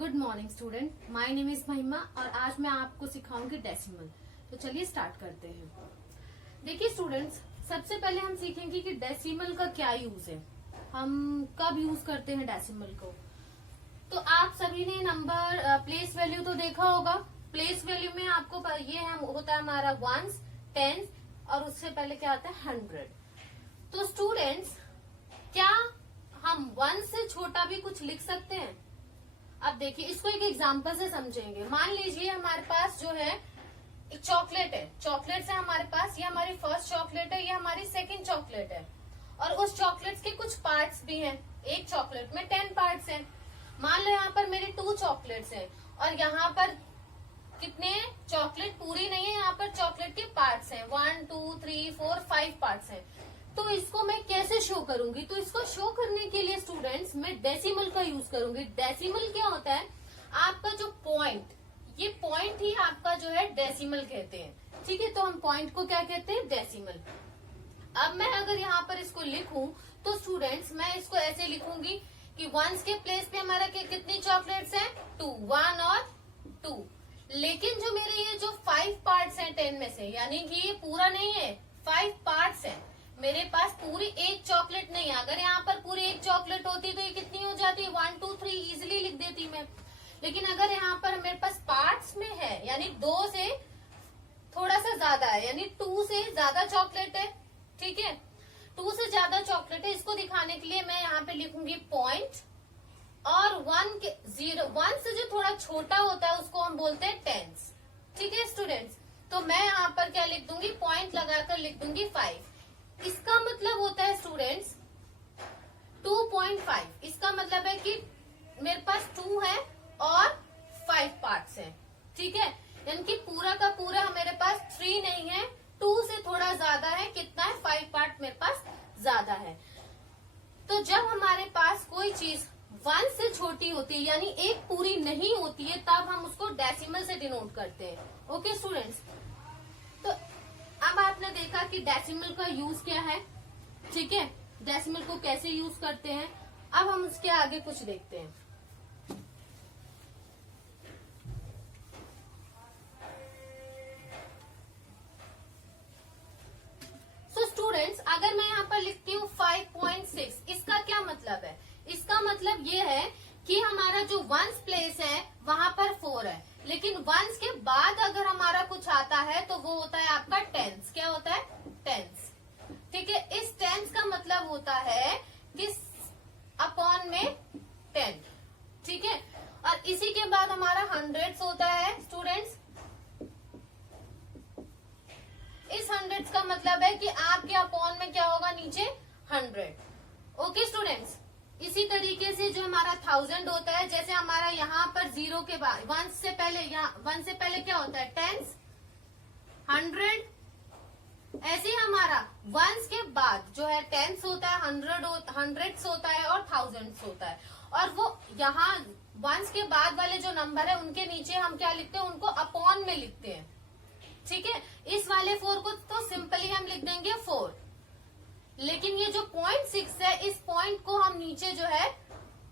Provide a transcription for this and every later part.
Good morning student, my name is महिमा और आज मैं आपको सिखाऊंगी डेसिमल। तो चलिए स्टार्ट करते हैं। देखिए स्टूडेंट्स, सबसे पहले हम सीखेंगे कि डेसिमल का क्या यूज है, हम कब यूज करते हैं डेसिमल को। तो आप सभी ने नंबर प्लेस वैल्यू तो देखा होगा। प्लेस वैल्यू में आपको ये होता है हमारा वंस, टेंस और उससे पहले क्या आता है 100। तो स्टूडेंट्स, क्या हम 1 से छोटा भी कुछ लिख सकते हैं? अब देखिए, इसको एक एग्जांपल से समझेंगे। मान लीजिए हमारे पास जो है एक चॉकलेट है, चॉकलेट से हमारे पास ये हमारी फर्स्ट चॉकलेट है, ये हमारी सेकंड चॉकलेट है और उस चॉकलेट के कुछ पार्ट्स भी हैं। एक चॉकलेट में 10 पार्ट्स हैं। मान लो यहाँ पर मेरे 2 चॉकलेट्स हैं और यहाँ पर कितने चॉकलेट पूरी नहीं है, यहाँ पर चॉकलेट के पार्ट्स हैं 1 2 3 4 5 पार्ट्स हैं। तो इसको मैं कैसे शो करूंगी? तो इसको शो करने के लिए स्टूडेंट्स मैं डेसिमल का यूज करूंगी। डेसिमल क्या होता है? आपका जो पॉइंट, ये पॉइंट ही आपका जो है डेसिमल कहते हैं। ठीक है, तो हम पॉइंट को क्या कहते हैं? डेसिमल। अब मैं अगर यहाँ पर इसको लिखूं तो स्टूडेंट्स मैं इसको ऐसे लिखूंगी कि वंस के प्लेस पे हमारा कितनी चॉकलेट्स हैं? 2, 1 और 2। लेकिन जो मेरे ये जो 5 पार्ट्स हैं 10 में से, यानी कि ये पूरा नहीं है, 5 पार्ट्स हैं। मेरे पास पूरी एक चॉकलेट नहीं है। अगर यहाँ पर पूरी एक चॉकलेट होती तो ये कितनी हो जाती? 1 2 3 इजिली लिख देती मैं। लेकिन अगर यहाँ पर मेरे पास पार्ट्स में है, यानी 2 से थोड़ा सा ज्यादा है, यानी 2 से ज्यादा चॉकलेट है। ठीक है, 2 से ज्यादा चॉकलेट है। इसको दिखाने के लिए मैं यहाँ पे लिखूंगी पॉइंट और 1 से जो थोड़ा छोटा होता है उसको हम बोलते हैं टेंस। ठीक है स्टूडेंट्स, तो मैं यहाँ पर क्या लिख दूंगी? पॉइंट लगाकर लिख दूंगी 5। इसका मतलब होता है स्टूडेंट्स 2.5। इसका मतलब है कि मेरे पास 2 है और 5 पार्ट्स हैं। ठीक है, यानी कि पूरा का पूरा मेरे पास 3 नहीं है, 2 से थोड़ा ज्यादा है। कितना है? 5 पार्ट मेरे पास ज्यादा है। तो जब हमारे पास कोई चीज 1 से छोटी होती है, यानी एक पूरी नहीं होती है, तब हम उसको डेसिमल से डिनोट करते हैं। ओके स्टूडेंट्स, तो अब आपने देखा कि डेसिमल का यूज क्या है। ठीक है, डेसिमल को कैसे यूज करते हैं। अब हम उसके आगे कुछ देखते हैं। सो स्टूडेंट्स, अगर मैं यहाँ पर लिखती हूँ 5.6, इसका क्या मतलब है? इसका मतलब ये है कि हमारा जो वंस प्लेस है वहां पर 4 है, लेकिन वंस के बाद अगर हमारा कुछ आता है तो वो होता है आपका टेंस। क्या होता है? टेंस। ठीक है, इस टेंस का मतलब होता है कि अपॉन में 10। ठीक है, और इसी के बाद हमारा हंड्रेड्स होता है स्टूडेंट्स। इस हंड्रेड्स का मतलब है कि आपके अपॉन में क्या होगा? नीचे 100। ओके स्टूडेंट्स, इसी तरीके से जो हमारा 1000 होता है, जैसे हमारा यहाँ पर 0 के बाद 1 से पहले, यहाँ 1 से पहले क्या होता है? टेंस, 100। ऐसे ही हमारा वंस के बाद जो है टेंस होता है, हंड्रेड्स होता है और थाउजेंड्स होता है। और वो यहाँ वंस के बाद वाले जो नंबर है उनके नीचे हम क्या लिखते हैं? उनको अपॉन में लिखते हैं। ठीक है, इस वाले 4 को तो सिंपली हम लिख देंगे 4। लेकिन ये जो 0.6 है, इस पॉइंट को हम नीचे जो है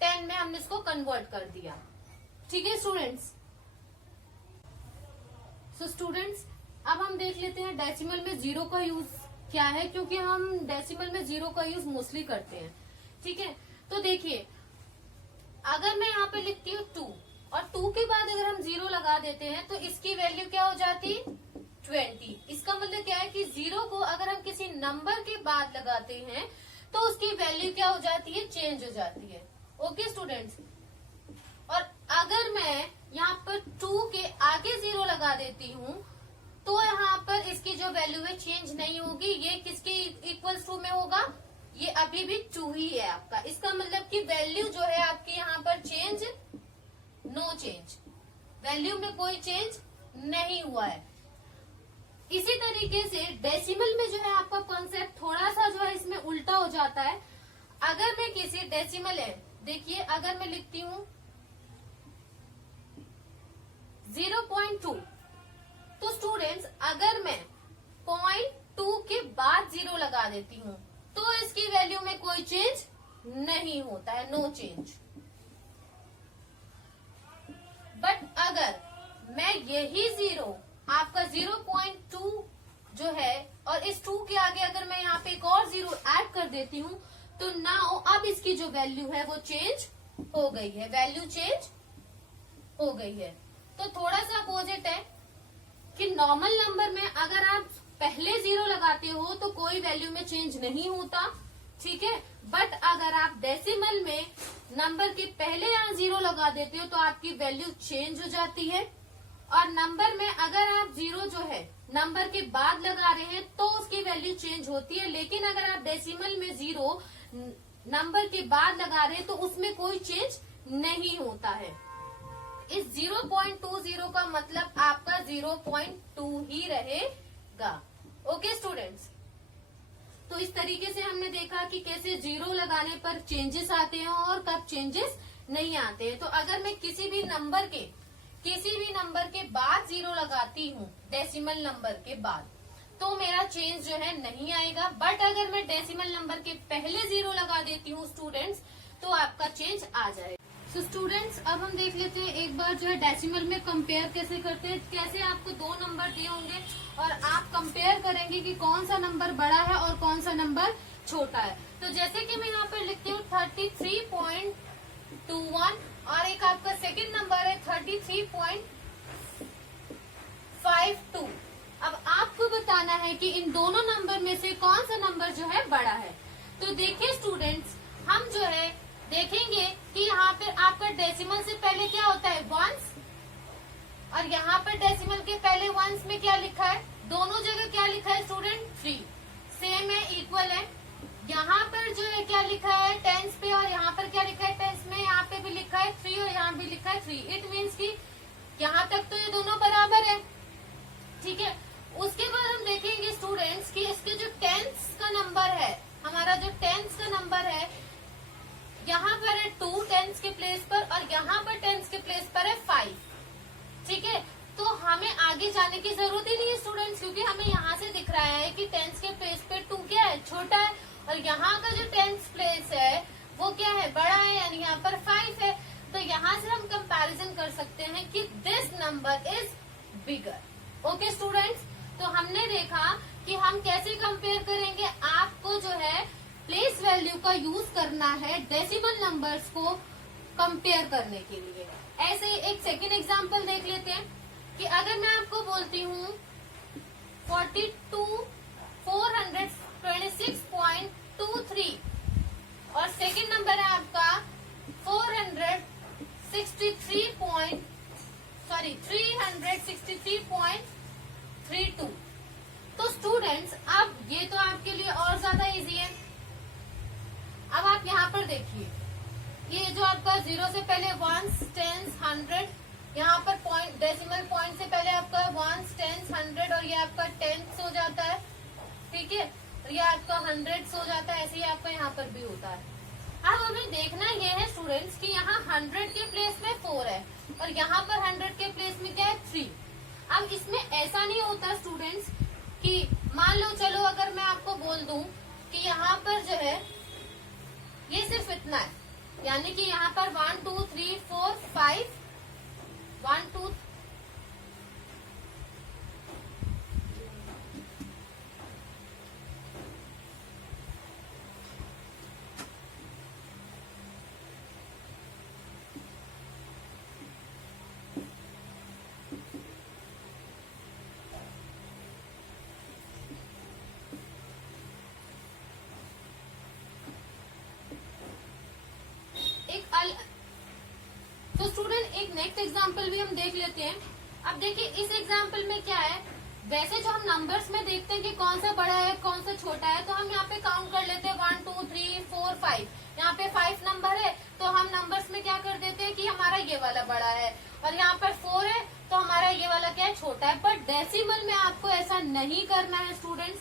10 में हमने इसको कन्वर्ट कर दिया। ठीक है स्टूडेंट्स। सो स्टूडेंट्स, अब हम देख लेते हैं डेसिमल में 0 का यूज क्या है, क्योंकि हम डेसिमल में 0 का यूज मोस्टली करते हैं। ठीक है, तो देखिए, अगर मैं यहाँ पे लिखती हूँ 2 और 2 के बाद अगर हम 0 लगा देते हैं तो इसकी वैल्यू क्या हो जाती? 20। इसका मतलब क्या है कि 0 को अगर हम किसी नंबर के बाद लगाते हैं तो उसकी वैल्यू क्या हो जाती है? चेंज हो जाती है। ओके स्टूडेंट्स, और अगर मैं यहाँ पर 2 के आगे 0 लगा देती हूँ तो यहाँ पर इसकी जो वैल्यू है चेंज नहीं होगी। ये किसके इक्वल्स टू में होगा? ये अभी भी 2 ही है आपका। इसका मतलब कि वैल्यू जो है आपकी यहाँ पर चेंज, नो चेंज, वैल्यू में कोई चेंज नहीं हुआ है। इसी तरीके से डेसिमल में जो है आपका कॉन्सेप्ट थोड़ा सा जो है इसमें उल्टा हो जाता है। अगर मैं किसी डेसिमल है, देखिए अगर मैं लिखती हूँ 0.2, तो स्टूडेंट्स अगर मैं 0.2 के बाद 0 लगा देती हूँ तो इसकी वैल्यू में कोई चेंज नहीं होता है, नो चेंज। है यही 0 आपका 0.2 जो है, और इस 2 के आगे अगर मैं यहाँ पे एक और 0 ऐड कर देती हूँ तो नाउ अब इसकी जो वैल्यू है वो चेंज हो गई है, वैल्यू चेंज हो गई है। तो थोड़ा सा अपोजिट है कि नॉर्मल नंबर में अगर आप पहले 0 लगाते हो तो कोई वैल्यू में चेंज नहीं होता, ठीक है। बट अगर आप डेसिमल में नंबर के पहले यहाँ 0 लगा देते हो तो आपकी वैल्यू चेंज हो जाती है। और नंबर में अगर आप 0 जो है नंबर के बाद लगा रहे हैं तो उसकी वैल्यू चेंज होती है, लेकिन अगर आप डेसिमल में 0 नंबर के बाद लगा रहे हैं तो उसमें कोई चेंज नहीं होता है। इस 0.20 का मतलब आपका 0.2 ही रहेगा। ओके स्टूडेंट्स, तो इस तरीके से हमने देखा कि कैसे 0 लगाने पर चेंजेस आते हैं और कब चेंजेस नहीं आते हैं। तो अगर मैं किसी भी नंबर के बाद 0 लगाती हूँ डेसिमल नंबर के बाद तो मेरा चेंज जो है नहीं आएगा। बट अगर मैं डेसिमल नंबर के पहले 0 लगा देती हूँ स्टूडेंट्स तो आपका चेंज आ जाएगा। तो स्टूडेंट्स अब हम देख लेते हैं एक बार जो है डेसिमल में कंपेयर कैसे करते हैं। कैसे आपको 2 नंबर दिए होंगे और आप कंपेयर करेंगे कि कौन सा नंबर बड़ा है और कौन सा नंबर छोटा है। तो जैसे कि मैं यहाँ पर लिखती हूँ 33.21 और एक आपका सेकंड नंबर है 33.52। अब आपको बताना है कि इन दोनों नंबर में से कौन सा नंबर जो है बड़ा है। तो देखिए स्टूडेंट्स, हम जो है देखेंगे कि यहाँ पे आपका डेसिमल से पहले क्या होता है वंस, और यहाँ पर डेसिमल के पहले वंस में क्या लिखा है, दोनों जगह क्या लिखा है स्टूडेंट 3, सेम है, इक्वल है। यहाँ पर जो है क्या लिखा है टेंस पे, और यहाँ पर क्या लिखा है टेंस में, यहाँ पे भी लिखा है 3 और यहाँ भी लिखा है 3। इट मीन्स कि यहाँ तक तो ये दोनों बराबर है, ठीक है। उसके बाद हम देखेंगे स्टूडेंट्स कि इसके जो टेंस का नंबर है, हमारा जो टेंस का नंबर है यहाँ पर है 2 टेंस के प्लेस पर, और यहाँ पर टेंस के प्लेस पर है 5, ठीक है। तो हमें आगे जाने की जरूरत ही नहीं है स्टूडेंट्स, क्योंकि हमें यहाँ से दिख रहा है कि टेंस के प्लेस पे 2 क्या है, छोटा है, और यहाँ का जो टेंस प्लेस है वो क्या है, बड़ा है, यानी यहाँ पर 5 है। तो यहाँ से हम कंपैरिजन कर सकते हैं कि this number is bigger. Okay students, तो हमने देखा कि हम कैसे कंपेयर करेंगे। आपको जो है प्लेस वैल्यू का यूज करना है डेसिमल नंबर्स को कंपेयर करने के लिए। ऐसे एक सेकेंड एग्जांपल देख लेते हैं कि अगर मैं आपको बोलती हूँ 426.23 और सेकेंड नंबर है आपका 363.32। तो स्टूडेंट्स अब ये तो आपके लिए और ज्यादा इजी है। अब आप यहाँ पर देखिए, ये जो आपका 0 से पहले वंस, टेंस, 100, यहाँ पर पॉइंट डेसिमल पॉइंट से पहले आपका वंस, टेंस, 100 और ये आपका टेंस हो जाता है, ठीक है, और ये आपका 100 हो जाता है। ऐसे ही आपका यहाँ पर भी होता है। अब हमें देखना ये है स्टूडेंट्स कि यहाँ 100 के प्लेस में 4 है और यहाँ पर 100 के प्लेस में क्या है 3। अब इसमें ऐसा नहीं होता स्टूडेंट्स कि मान लो, चलो अगर मैं आपको बोल दूं कि यहाँ पर जो है ये सिर्फ इतना है, यानी कि यहाँ पर 1 2 3 4 5 1 2 तो स्टूडेंट एक नेक्स्ट एग्जांपल भी हम देख लेते हैं। अब देखिए इस एग्जांपल में क्या है, वैसे जो हम नंबर्स में देखते हैं कि कौन सा बड़ा है कौन सा छोटा है, तो हम यहाँ पे काउंट कर लेते हैं 1 2 3 4 5। यहाँ पे 5 नंबर है तो हम नंबर्स में क्या कर देते हैं कि हमारा ये वाला बड़ा है, और यहाँ पर 4 है तो हमारा ये वाला क्या है, छोटा है। पर डेसिमल में आपको ऐसा नहीं करना है स्टूडेंट्स,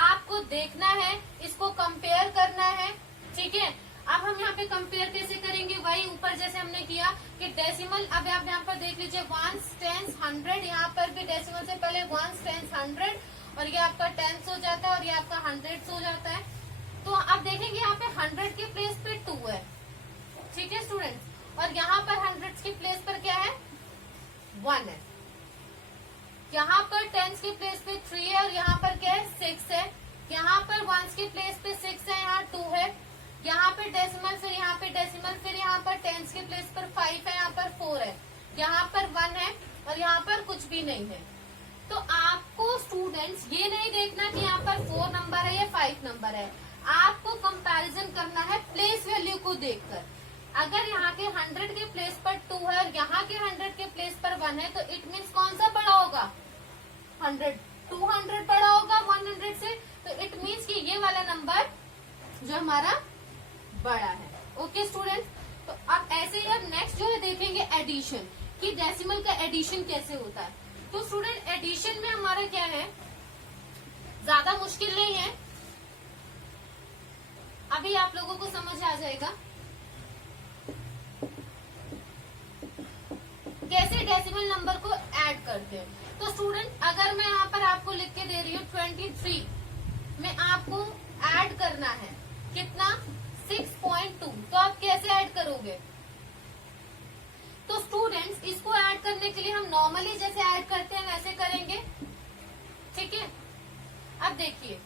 आपको देखना है, इसको कंपेयर करना है, ठीक है। अब हम यहाँ पे कंपेयर कैसे करेंगे, वही ऊपर जैसे हमने किया कि डेसिमल, अब आप यहाँ पर देख लीजिए 1 10 100, यहाँ पर भी डेसिमल से पहले 1 10 100 और ये आपका 10 हो जाता है और ये आपका 100 हो जाता है। तो अब देखेंगे यहाँ पे 100 के प्लेस पे 2 है, ठीक है स्टूडेंट्स, और यहाँ पर 100 के प्लेस पर क्या है 1 है, यहाँ पर टेंस के प्लेस पे 3 है और यहाँ पर क्या है 6 है। यहाँ पर वंस के प्लेस पे 6 है, यहाँ 2 है। यहाँ पे डेसिमल, फिर यहाँ पे डेसिमल, फिर यहाँ पर टेंस के प्लेस पर 5 है, यहाँ पर 4 है, यहाँ पर 1 है और यहाँ पर कुछ भी नहीं है। तो आपको स्टूडेंट्स ये नहीं देखना कि यहाँ पर 4 नंबर है या 5 नंबर है, आपको कंपैरिजन करना है प्लेस वैल्यू को देखकर। अगर यहाँ के 100 के प्लेस पर 2 है और यहाँ के 100 के प्लेस पर 1 है, तो इट मीन्स कौन सा बड़ा होगा? 100। 200 बड़ा होगा 100 से, तो इट मीन्स कि ये वाला नंबर जो हमारा बड़ा है। ओके स्टूडेंट्स, तो अब ऐसे ही अब नेक्स्ट जो है देखेंगे एडिशन, कि डेसिमल का एडिशन कैसे होता है। तो स्टूडेंट एडिशन में हमारा क्या है, ज्यादा मुश्किल नहीं है, अभी आप लोगों को समझ आ जाएगा कैसे डेसिमल नंबर को ऐड करते हैं। तो स्टूडेंट अगर मैं यहाँ पर आपको लिख के दे रही हूँ 23 में आपको ऐड करना है कितना 6.2, तो आप कैसे ऐड करोगे? तो स्टूडेंट्स इसको ऐड करने के लिए हम नॉर्मली जैसे ऐड करते हैं वैसे करेंगे, ठीक है। अब देखिए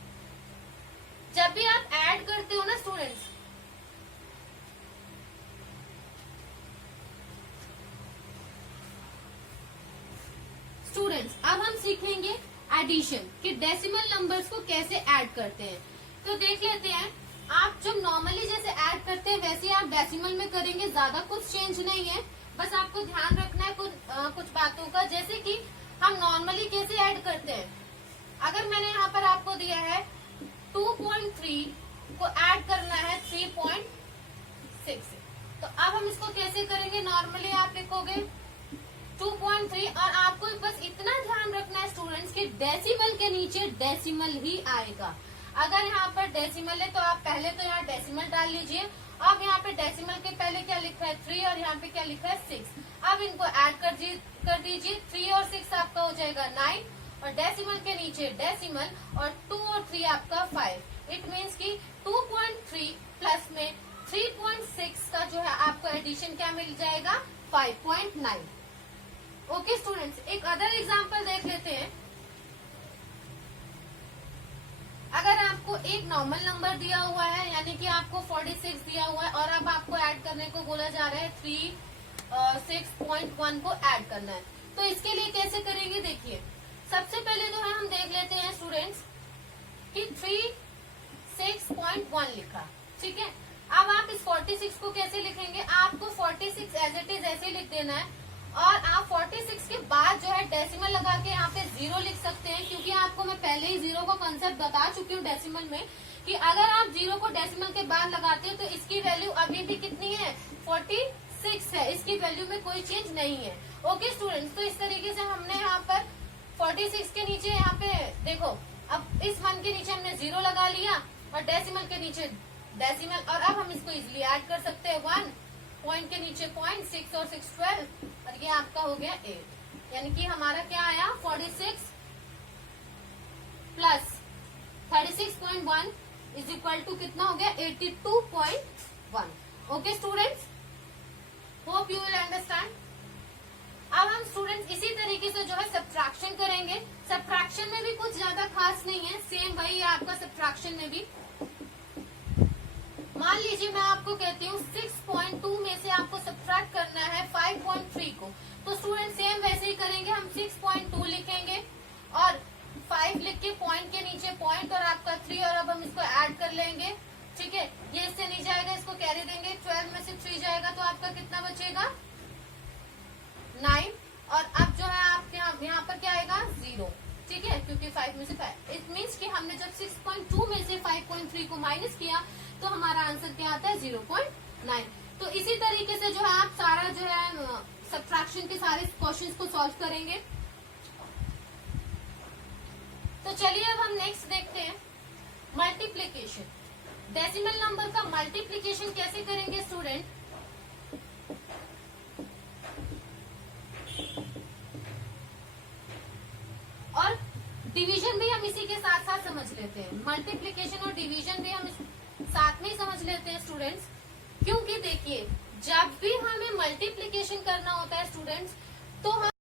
जब भी आप ऐड करते हो ना स्टूडेंट्स अब हम सीखेंगे एडिशन, कि डेसिमल नंबर्स को कैसे ऐड करते हैं। तो देख लेते हैं, आप जब नॉर्मली जैसे ऐड करते हैं वैसे आप डेसिमल में करेंगे, ज्यादा कुछ चेंज नहीं है, बस आपको ध्यान रखना है कुछ बातों का। जैसे कि हम नॉर्मली कैसे ऐड करते हैं, अगर मैंने यहाँ पर आपको दिया है 2.3 को ऐड करना है 3.6 से, तो अब हम इसको कैसे करेंगे? नॉर्मली आप लिखोगे 2.3 और आपको बस इतना ध्यान रखना है स्टूडेंट्स कि डेसिमल के नीचे डेसिमल ही आएगा। अगर यहाँ पर डेसिमल है तो आप पहले तो यहाँ डेसिमल डाल लीजिए। अब यहाँ पे डेसिमल के पहले क्या लिखा है 3 और यहाँ पे क्या लिखा है 6। अब इनको ऐड कर दीजिए, 3 और 6 आपका हो जाएगा 9 और डेसिमल के नीचे डेसिमल और 2 और 3 आपका 5। इट मीन्स कि 2.3 प्लस में 3.6 का जो है आपको एडिशन क्या मिल जाएगा 5.9। ओके स्टूडेंट्स, एक अदर एग्जांपल देख लेते हैं। अगर आपको एक नॉर्मल नंबर दिया हुआ है, यानी कि आपको 46 दिया हुआ है और अब आपको ऐड करने को बोला जा रहा है 6.1 को ऐड करना है, तो इसके लिए कैसे करेंगे? देखिए सबसे पहले जो है हम देख लेते हैं स्टूडेंट्स कि 6.1 लिखा, ठीक है। अब आप इस 46 को कैसे लिखेंगे? आपको 46 एज इट इज ऐसे लिख देना है और आप 46 के बाद जो है डेसिमल लगा के यहाँ पे 0 लिख सकते हैं, क्योंकि आपको मैं पहले ही 0 का कंसेप्ट बता चुकी हूँ डेसिमल में, कि अगर आप 0 को डेसिमल के बाद लगाते हैं तो इसकी वैल्यू अभी भी कितनी है 46 है, इसकी वैल्यू में कोई चेंज नहीं है। ओके स्टूडेंट्स, तो इस तरीके से हमने यहाँ पर 46 के नीचे यहाँ पे देखो, अब इस 1 के नीचे हमने 0 लगा लिया और डेसिमल के नीचे डेसिमल, और अब हम इसको इजिली ऐड कर सकते हैं 1 पॉइंट के नीचे पॉइंट, 6 और 6 12 और ये आपका हो गया 8, यानी कि हमारा क्या आया 46 प्लस 36.1 इज इक्वल टू कितना हो गया 82.1। Okay students, hope you will understand. अब हम स्टूडेंट्स इसी तरीके से जो है सब्ट्रैक्शन करेंगे। सब्ट्रैक्शन में भी कुछ ज्यादा खास नहीं है, सेम वही है आपका सब्ट्रैक्शन में भी। मान लीजिए मैं आपको कहती हूँ 6.2 में से आपको सब्ट्रैक्ट करना है 5.3 को, तो स्टूडेंट सेम वैसे ही करेंगे, हम 6.2 लिखेंगे और 5 लिख के पॉइंट के नीचे पॉइंट और आपका 3 और अब हम इसको ऐड कर लेंगे, ठीक है। ये इससे नहीं जाएगा, इसको कैरी देंगे, 12 में से 3 जाएगा तो आपका कितना बचेगा 9 और अब जो है आपके यहाँ पर क्या आएगा 0, ठीक है, क्योंकि 5 में से 5। इट मीन्स कि हमने जब 6.2 में से 5.3 को माइनस किया तो हमारा आंसर क्या आता है 0.9। तो इसी तरीके से जो है आप सारा जो है सब्ट्रैक्शन के सारे क्वेश्चंस को सॉल्व करेंगे। तो चलिए अब हम नेक्स्ट देखते हैं मल्टीप्लीकेशन। डेसिमल नंबर का मल्टीप्लीकेशन कैसे करेंगे स्टूडेंट? और डिवीजन भी हम इसी के साथ साथ समझ लेते हैं। मल्टीप्लीकेशन और डिवीजन भी हम साथ में ही समझ लेते हैं स्टूडेंट्स, क्योंकि देखिए जब भी हमें मल्टीप्लीकेशन करना होता है स्टूडेंट्स तो हम